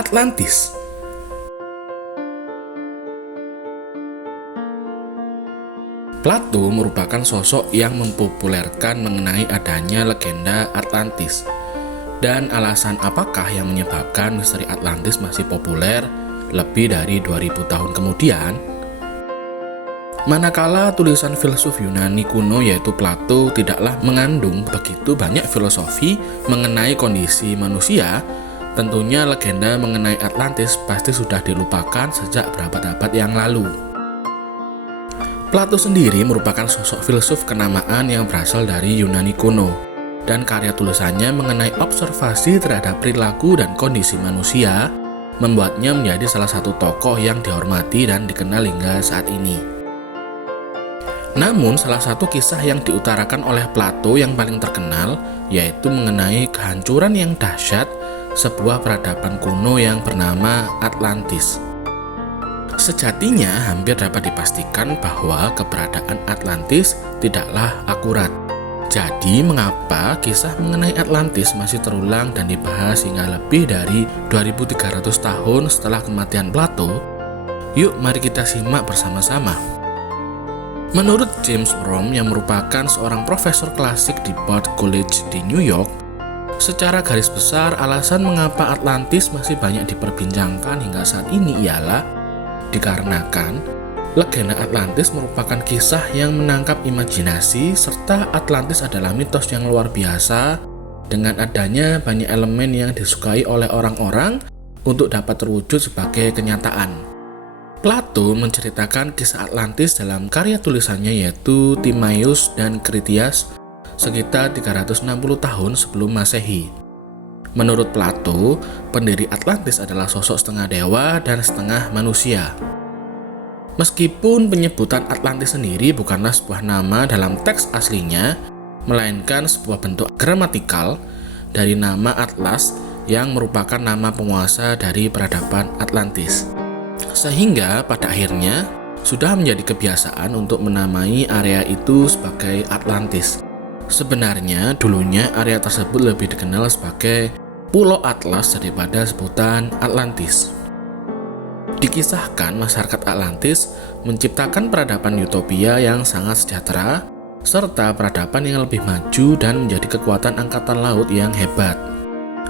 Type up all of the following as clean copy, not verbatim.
Atlantis. Plato merupakan sosok yang mempopulerkan mengenai adanya legenda Atlantis. Dan alasan apakah yang menyebabkan misteri Atlantis masih populer lebih dari 2000 tahun kemudian? Manakala tulisan filsuf Yunani kuno yaitu Plato tidaklah mengandung begitu banyak filosofi mengenai kondisi manusia, tentunya legenda mengenai Atlantis pasti sudah dilupakan sejak berabad-abad yang lalu. Plato sendiri merupakan sosok filsuf kenamaan yang berasal dari Yunani kuno, dan karya tulisannya mengenai observasi terhadap perilaku dan kondisi manusia membuatnya menjadi salah satu tokoh yang dihormati dan dikenal hingga saat ini. Namun, salah satu kisah yang diutarakan oleh Plato yang paling terkenal yaitu mengenai kehancuran yang dahsyat sebuah peradaban kuno yang bernama Atlantis. Sejatinya, hampir dapat dipastikan bahwa keberadaan Atlantis tidaklah akurat. Jadi, mengapa kisah mengenai Atlantis masih terulang dan dibahas hingga lebih dari 2300 tahun setelah kematian Plato? Yuk, mari kita simak bersama-sama. Menurut James Romm yang merupakan seorang profesor klasik di Bard College di New York, secara garis besar alasan mengapa Atlantis masih banyak diperbincangkan hingga saat ini ialah dikarenakan legenda Atlantis merupakan kisah yang menangkap imajinasi, serta Atlantis adalah mitos yang luar biasa dengan adanya banyak elemen yang disukai oleh orang-orang untuk dapat terwujud sebagai kenyataan. Plato menceritakan kisah Atlantis dalam karya tulisannya yaitu Timaeus dan Critias sekitar 360 tahun sebelum Masehi. Menurut Plato, pendiri Atlantis adalah sosok setengah dewa dan setengah manusia. Meskipun penyebutan Atlantis sendiri bukanlah sebuah nama dalam teks aslinya, melainkan sebuah bentuk gramatikal dari nama Atlas yang merupakan nama penguasa dari peradaban Atlantis. Sehingga pada akhirnya sudah menjadi kebiasaan untuk menamai area itu sebagai Atlantis. Sebenarnya dulunya area tersebut lebih dikenal sebagai Pulau Atlas daripada sebutan Atlantis. Dikisahkan masyarakat Atlantis menciptakan peradaban utopia yang sangat sejahtera, serta peradaban yang lebih maju dan menjadi kekuatan angkatan laut yang hebat.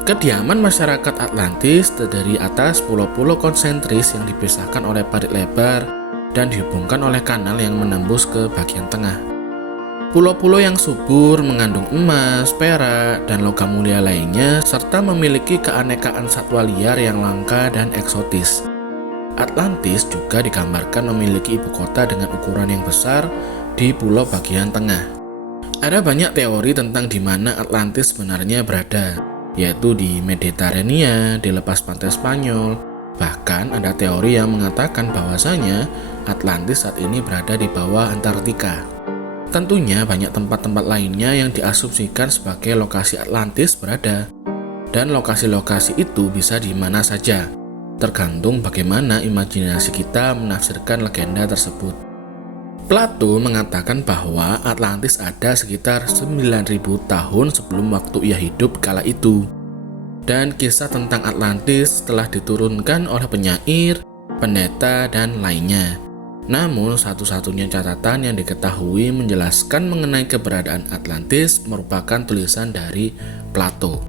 Kediaman masyarakat Atlantis terdiri atas pulau-pulau konsentris yang dipisahkan oleh parit lebar dan dihubungkan oleh kanal yang menembus ke bagian tengah. Pulau-pulau yang subur mengandung emas, perak, dan logam mulia lainnya, serta memiliki keanekaan satwa liar yang langka dan eksotis. Atlantis juga digambarkan memiliki ibu kota dengan ukuran yang besar di pulau bagian tengah. Ada banyak teori tentang di mana Atlantis sebenarnya berada, yaitu di Mediterania, di lepas pantai Spanyol. Bahkan ada teori yang mengatakan bahwasanya Atlantis saat ini berada di bawah Antartika. Tentunya banyak tempat-tempat lainnya yang diasumsikan sebagai lokasi Atlantis berada. Dan lokasi-lokasi itu bisa di mana saja, tergantung bagaimana imajinasi kita menafsirkan legenda tersebut. Plato mengatakan bahwa Atlantis ada sekitar 9.000 tahun sebelum waktu ia hidup kala itu. Dan kisah tentang Atlantis telah diturunkan oleh penyair, pendeta, dan lainnya. Namun satu-satunya catatan yang diketahui menjelaskan mengenai keberadaan Atlantis merupakan tulisan dari Plato.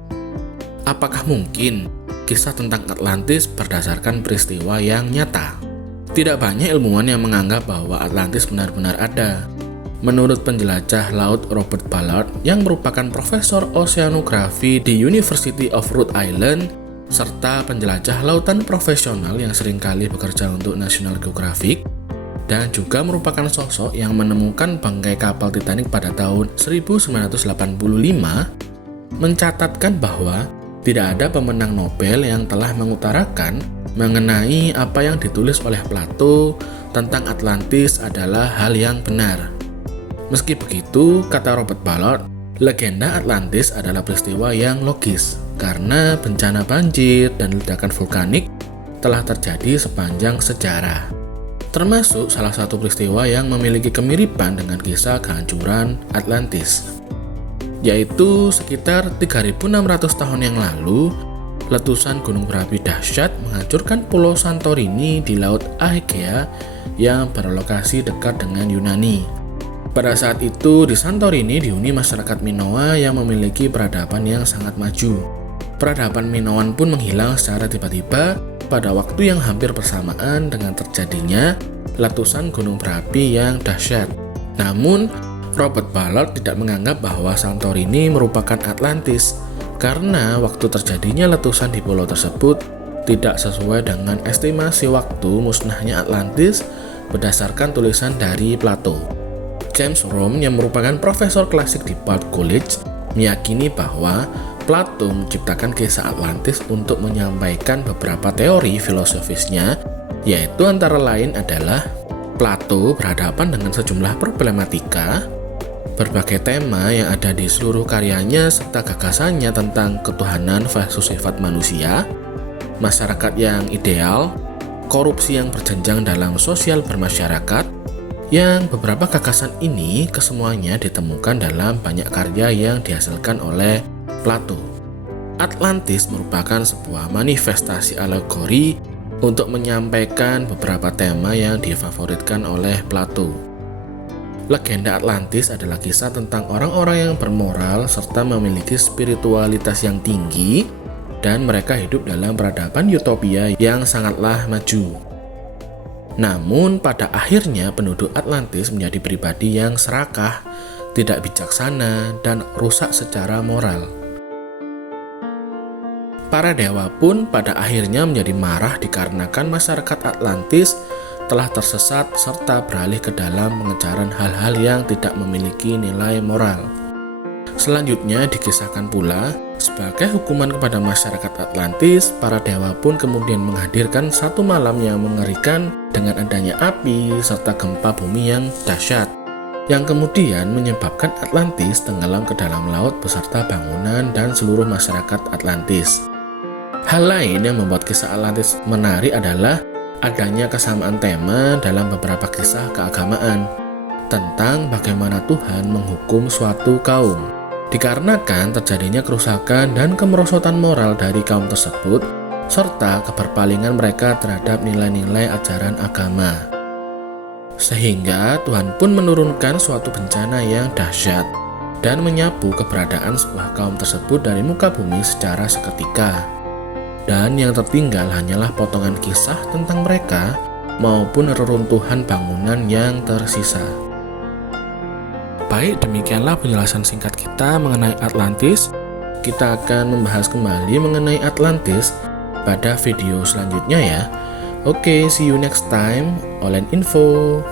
Apakah mungkin kisah tentang Atlantis berdasarkan peristiwa yang nyata? Tidak banyak ilmuwan yang menganggap bahwa Atlantis benar-benar ada. Menurut penjelajah laut Robert Ballard yang merupakan profesor oceanografi di University of Rhode Island serta penjelajah lautan profesional yang seringkali bekerja untuk National Geographic, dan juga merupakan sosok yang menemukan bangkai kapal Titanic pada tahun 1985, mencatatkan bahwa tidak ada pemenang Nobel yang telah mengutarakan mengenai apa yang ditulis oleh Plato tentang Atlantis adalah hal yang benar. Meski begitu, kata Robert Ballard, legenda Atlantis adalah peristiwa yang logis karena bencana banjir dan ledakan vulkanik telah terjadi sepanjang sejarah. Termasuk salah satu peristiwa yang memiliki kemiripan dengan kisah kehancuran Atlantis, yaitu sekitar 3.600 tahun yang lalu, letusan gunung berapi dahsyat menghancurkan pulau Santorini di Laut Aegea yang berlokasi dekat dengan Yunani. Pada saat itu di Santorini dihuni masyarakat Minoa yang memiliki peradaban yang sangat maju. Peradaban Minoan pun menghilang secara tiba-tiba pada waktu yang hampir bersamaan dengan terjadinya letusan gunung berapi yang dahsyat. Namun, Robert Ballard tidak menganggap bahwa Santorini merupakan Atlantis karena waktu terjadinya letusan di pulau tersebut tidak sesuai dengan estimasi waktu musnahnya Atlantis berdasarkan tulisan dari Plato. James Romm yang merupakan profesor klasik di Bath College meyakini bahwa Plato menciptakan kisah Atlantis untuk menyampaikan beberapa teori filosofisnya, yaitu antara lain adalah Plato berhadapan dengan sejumlah problematika, berbagai tema yang ada di seluruh karyanya serta gagasannya tentang ketuhanan versus sifat manusia, masyarakat yang ideal, korupsi yang berjenjang dalam sosial bermasyarakat, yang beberapa gagasan ini kesemuanya ditemukan dalam banyak karya yang dihasilkan oleh Plato. Atlantis merupakan sebuah manifestasi alegori untuk menyampaikan beberapa tema yang difavoritkan oleh Plato. Legenda Atlantis adalah kisah tentang orang-orang yang bermoral serta memiliki spiritualitas yang tinggi dan mereka hidup dalam peradaban utopia yang sangatlah maju. Namun pada akhirnya penduduk Atlantis menjadi pribadi yang serakah, tidak bijaksana, dan rusak secara moral. Para dewa pun pada akhirnya menjadi marah dikarenakan masyarakat Atlantis telah tersesat serta beralih ke dalam pengejaran hal-hal yang tidak memiliki nilai moral. Selanjutnya dikisahkan pula, sebagai hukuman kepada masyarakat Atlantis, para dewa pun kemudian menghadirkan satu malam yang mengerikan dengan adanya api serta gempa bumi yang dahsyat, yang kemudian menyebabkan Atlantis tenggelam ke dalam laut beserta bangunan dan seluruh masyarakat Atlantis. Hal lain yang membuat kisah Atlantis menarik adalah adanya kesamaan tema dalam beberapa kisah keagamaan tentang bagaimana Tuhan menghukum suatu kaum. Dikarenakan terjadinya kerusakan dan kemerosotan moral dari kaum tersebut, serta keberpalingan mereka terhadap nilai-nilai ajaran agama. Sehingga Tuhan pun menurunkan suatu bencana yang dahsyat dan menyapu keberadaan sebuah kaum tersebut dari muka bumi secara seketika. Dan yang tertinggal hanyalah potongan kisah tentang mereka maupun reruntuhan bangunan yang tersisa. Baik, demikianlah penjelasan singkat kita mengenai Atlantis. Kita akan membahas kembali mengenai Atlantis pada video selanjutnya ya. Oke, see you next time. Online Info.